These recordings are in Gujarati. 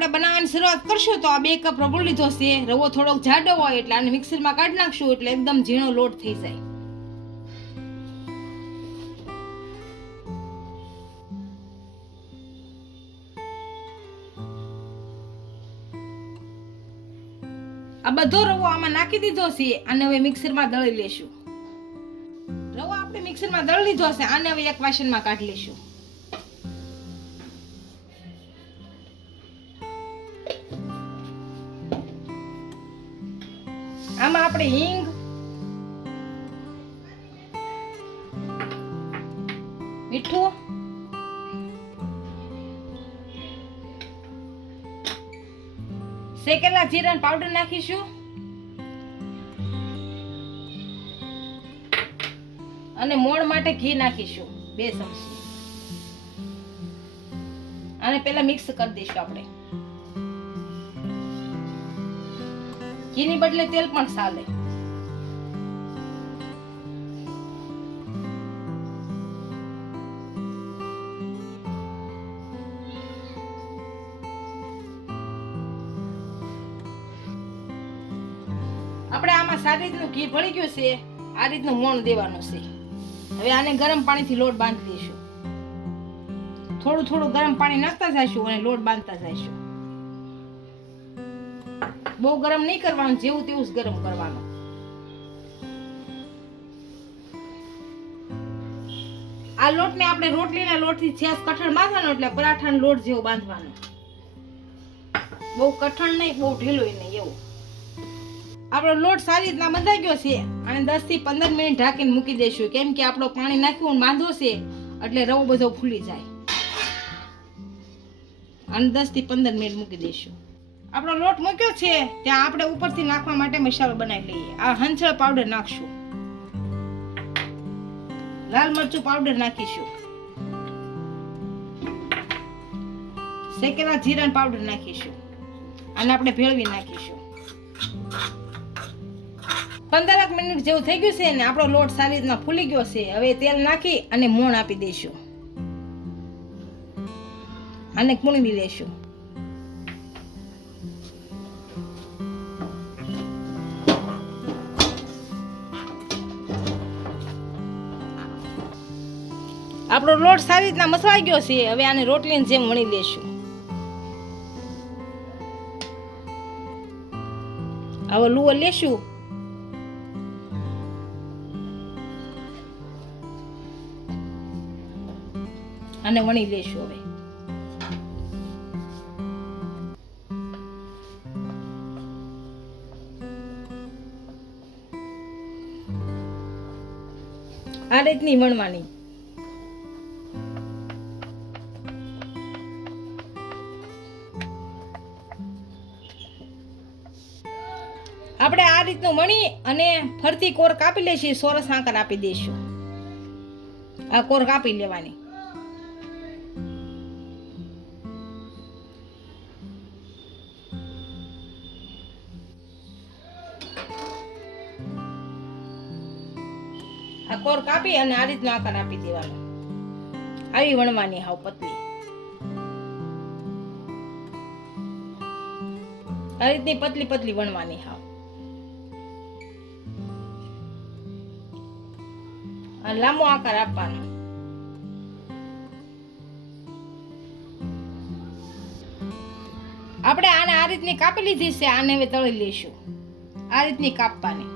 આપણે બનાવવાની શરૂઆત કરશું તો આ 2 કપ રવો લીધો છે. રવો થોડોક જાડો હોય એટલે આને મિક્સરમાં કાઢી નાખશું એટલે એકદમ ઝીણો લોટ થઈ જાય. આ બધો રવો આમાં નાખી દીધો છે. આને હવે મિક્સરમાં દળી લેશું. રવો આપણે મિક્સરમાં દળી લીધો છે. આને હવે એક વાસણમાં કાઢી લેશું. આમાં આપણે હિંગ, મીઠું, શેકેલા જીરાનો પાવડર નાખીશું અને મોણ માટે ઘી નાખીશું 2 ચમચી. આને પહેલા મિક્સ કરી દઈશું. આપણે ઘીની બદલે તેલ પણ ચાલે. આપણે આમાં સારી રીતનું ઘી ભળી ગયું છે. આ રીતનું મોણ દેવાનું છે. હવે આને ગરમ પાણીથી લોટ બાંધી દઈશું. થોડું થોડું ગરમ પાણી નાખતા જઈશું અને લોટ બાંધતા જઈશું. બહુ ગરમ નહીં કરવાનું, જેવું તેવું જ ગરમ કરવાનું. આ લોટને આપણે રોટલીના લોટથી છેસ કઠણ બાંધવાનો એટલે પરાઠાનો લોટ જેવો બાંધવાનો. બહુ કઠણ નહીં, બહુ ઢીલું નહીં, એવું. આપણો લોટ સારી રીતના બંધાઈ ગયો છે. અને 10 થી 15 મિનિટ ઢાંકીને મૂકી દઈશું. કેમ કે આપણો પાણી નાખ્યું બાંધો છે એટલે રવો બધો ફૂલી જાય. અને 10 થી 15 મિનિટ મૂકી દઈશું. આપણો લોટ મૂક્યો છે ત્યાં આપણે ઉપરથી નાખવા માટે મસાલો બનાવી લઈએ. આ હંચળ પાવડર નાખશું, લાલ મરચું પાવડર નાખીશું, શેકેલા જીરાનો પાવડર નાખીશું. અને આપણે ભેળવી નાખીશું. 15 મિનિટ જેવું થઈ ગયું છે ને આપણો લોટ સારી રીતના ફૂલી ગયો છે. હવે તેલ નાખી અને મોણ આપી દઈશું. અને કૂણવી લેશું. આપણો લોટ સારી રીતના મસળાઈ ગયો છે. હવે આને રોટલીની જેમ વણી લેશું. હવે લુવો લેશું અને વણી લેશું. હવે આ રીતની વણવાની. આપણે આ રીતનું વણી અને ફરતી કોર કાપી લેશી. સોરસ આકાર આપી દઈશું. આ કોર કાપી લેવાની. આ કોર કાપી અને આ રીતનો આકાર આપી દેવાનો. આવી વણવાની હાવ પતલી. આ રીતની પતલી પતલી વણવાની હાવ. લાંબો આકાર આપવાનો. આપણે આને આ રીતની કાપી લીધી છે. આને હવે તળી લઈશું. આ રીતની કાપવાની.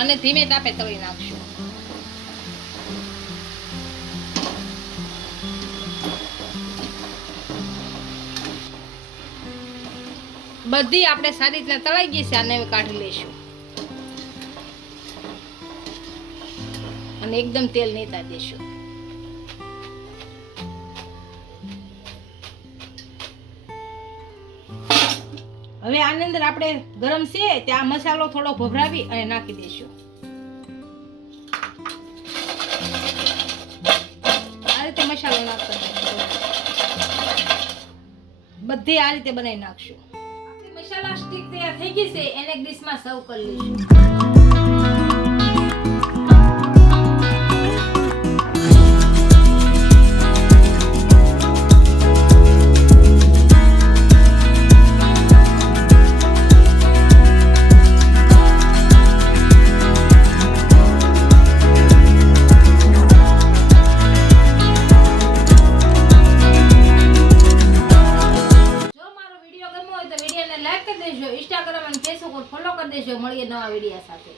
અને ધીમે તાપે તળી નાખશું. બધી આપણે સારી રીતના તળાઈ ગઈ છે. આને હવે કાઢી લઈશું. અને એકદમ તેલ નીતા દેશું. હવે આની અંદર આપણે ગરમ છે ત્યાં મસાલો થોડો ભભરાવી અને નાખી દઈશું. મસાલો નાખવાનો. બધે આ રીતે બનાવી નાખશું. આપણી મસાલા સ્ટીક તૈયાર થઈ ગઈ છે, એને એક ડીશમાં સર્વ કરી લઈશું. લાઈક કરી દેજો, ઇન્સ્ટાગ્રામ અને ફેસબુક પર ફોલો કરી દેજો. મળીએ નવા વિડીયો સાથે.